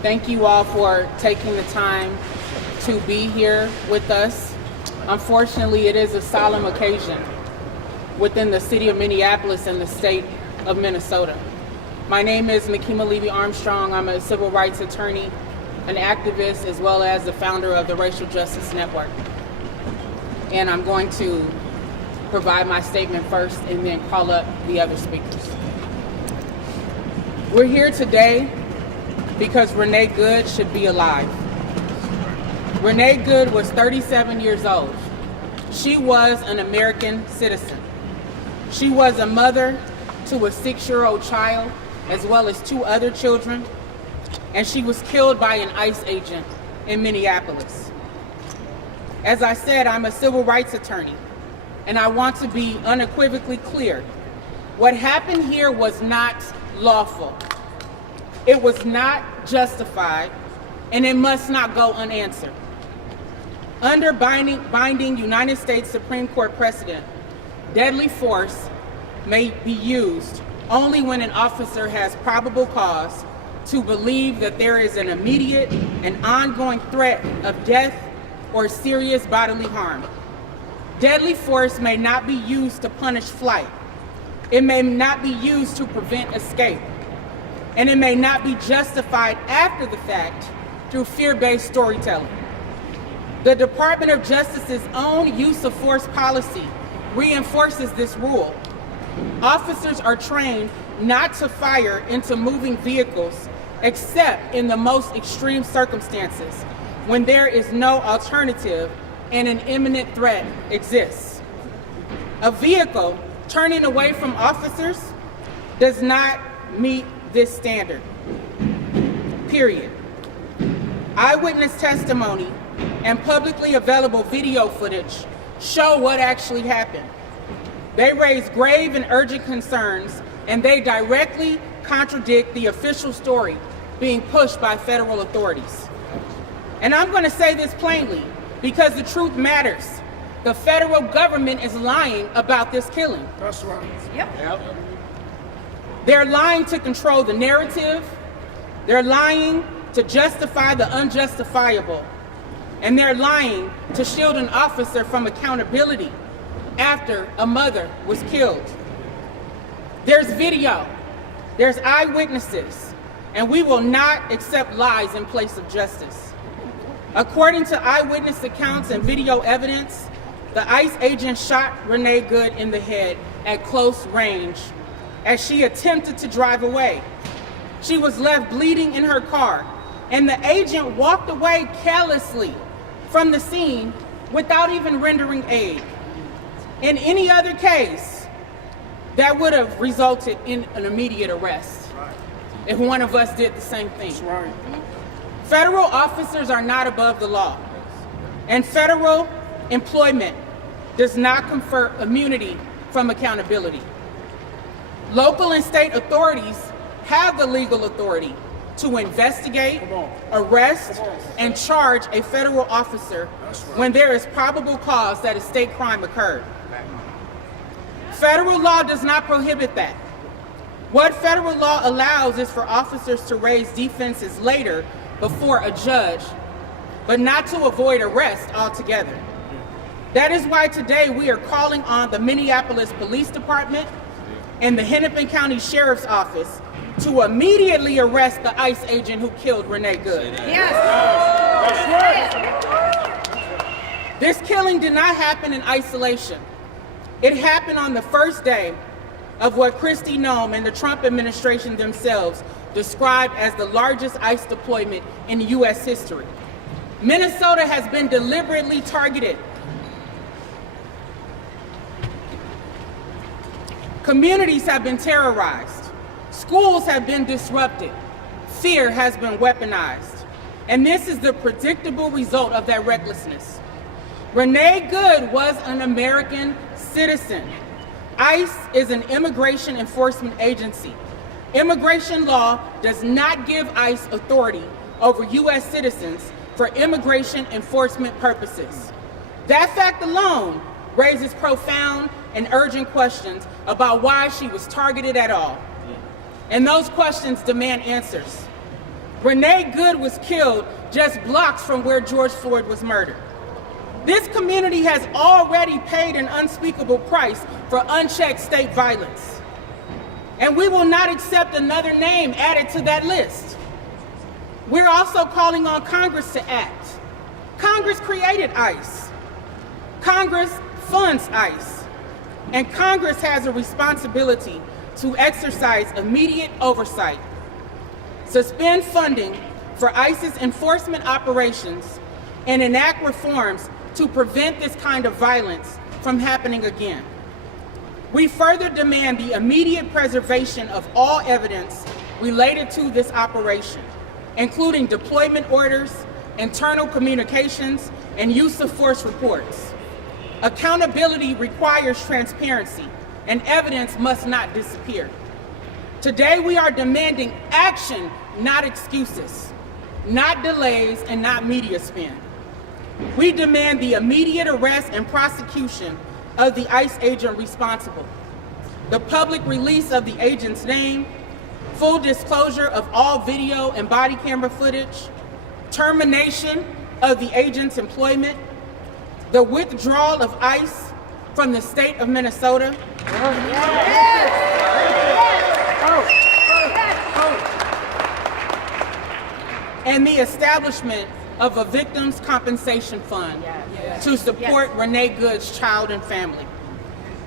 Thank you all for taking the time to be here with us. Unfortunately, it is a solemn occasion within the city of Minneapolis and the state of Minnesota. My name is Nakima Levy Armstrong. I'm a civil rights attorney, an activist, as well as the founder of the Racial Justice Network. And I'm going to provide my statement first and then call up the other speakers. We're here today because Renee Good should be alive. Renee Good was 37 years old. She was an American citizen. She was a mother to a 6-year-old child, as well as 2 other children, and she was killed by an ICE agent in Minneapolis. As I said, I'm a civil rights attorney, and I want to be unequivocally clear. What happened here was not lawful. It was not justified, and it must not go unanswered. Under binding United States Supreme Court precedent, deadly force may be used only when an officer has probable cause to believe that there is an immediate and ongoing threat of death or serious bodily harm. Deadly force may not be used to punish flight. It may not be used to prevent escape. And it may not be justified after the fact through fear-based storytelling. The Department of Justice's own use of force policy reinforces this rule. Officers are trained not to fire into moving vehicles except in the most extreme circumstances, when there is no alternative and an imminent threat exists. A vehicle turning away from officers does not meet this standard, period. Eyewitness testimony and publicly available video footage show what actually happened. They raise grave and urgent concerns, and they directly contradict the official story being pushed by federal authorities. And I'm going to say this plainly because the truth matters. The federal government is lying about this killing. That's right. Yep. They're lying to control the narrative. They're lying to justify the unjustifiable. And they're lying to shield an officer from accountability after a mother was killed. There's video. There's eyewitnesses. And we will not accept lies in place of justice. According to eyewitness accounts and video evidence, the ICE agent shot Renee Good in the head at close range as she attempted to drive away. She was left bleeding in her car, and the agent walked away carelessly from the scene without even rendering aid. In any other case, that would have resulted in an immediate arrest if one of us did the same thing. That's right. Federal officers are not above the law, and federal employment does not confer immunity from accountability. Local and state authorities have the legal authority to investigate, arrest, and charge a federal officer when there is probable cause that a state crime occurred. Federal law does not prohibit that. What federal law allows is for officers to raise defenses later before a judge, but not to avoid arrest altogether. That is why today we are calling on the Minneapolis Police Department and the Hennepin County Sheriff's Office to immediately arrest the ICE agent who killed Renee Good. Yes. This killing did not happen in isolation. It happened on the first day of what Kristi Noem and the Trump administration themselves described as the largest ICE deployment in U.S. history. Minnesota has been deliberately targeted. Communities have been terrorized. Schools have been disrupted. Fear has been weaponized. And this is the predictable result of that recklessness. Renee Good was an American citizen. ICE is an immigration enforcement agency. Immigration law does not give ICE authority over U.S. citizens for immigration enforcement purposes. That fact alone raises profound and urgent questions about why she was targeted at all. And those questions demand answers. Renee Good was killed just blocks from where George Floyd was murdered. This community has already paid an unspeakable price for unchecked state violence. And we will not accept another name added to that list. We're also calling on Congress to act. Congress created ICE. Congress funds ICE. And Congress has a responsibility to exercise immediate oversight, suspend funding for ICE's enforcement operations, and enact reforms to prevent this kind of violence from happening again. We further demand the immediate preservation of all evidence related to this operation, including deployment orders, internal communications, and use of force reports. Accountability requires transparency, and evidence must not disappear. Today, we are demanding action, not excuses, not delays, and not media spin. We demand the immediate arrest and prosecution of the ICE agent responsible, the public release of the agent's name, full disclosure of all video and body camera footage, termination of the agent's employment, the withdrawal of ICE from the state of Minnesota, and the establishment of a victims' compensation fund to support Renee Good's child and family.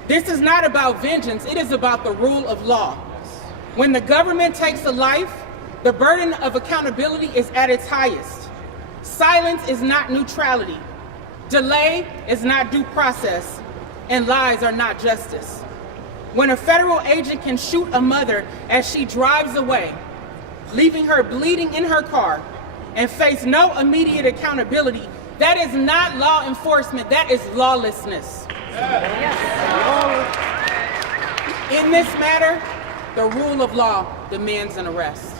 This is not about vengeance, it is about the rule of law. When the government takes a life, the burden of accountability is at its highest. Silence is not neutrality. Delay is not due process, and lies are not justice. When a federal agent can shoot a mother as she drives away, leaving her bleeding in her car, and face no immediate accountability, that is not law enforcement, that is lawlessness. In this matter, the rule of law demands an arrest.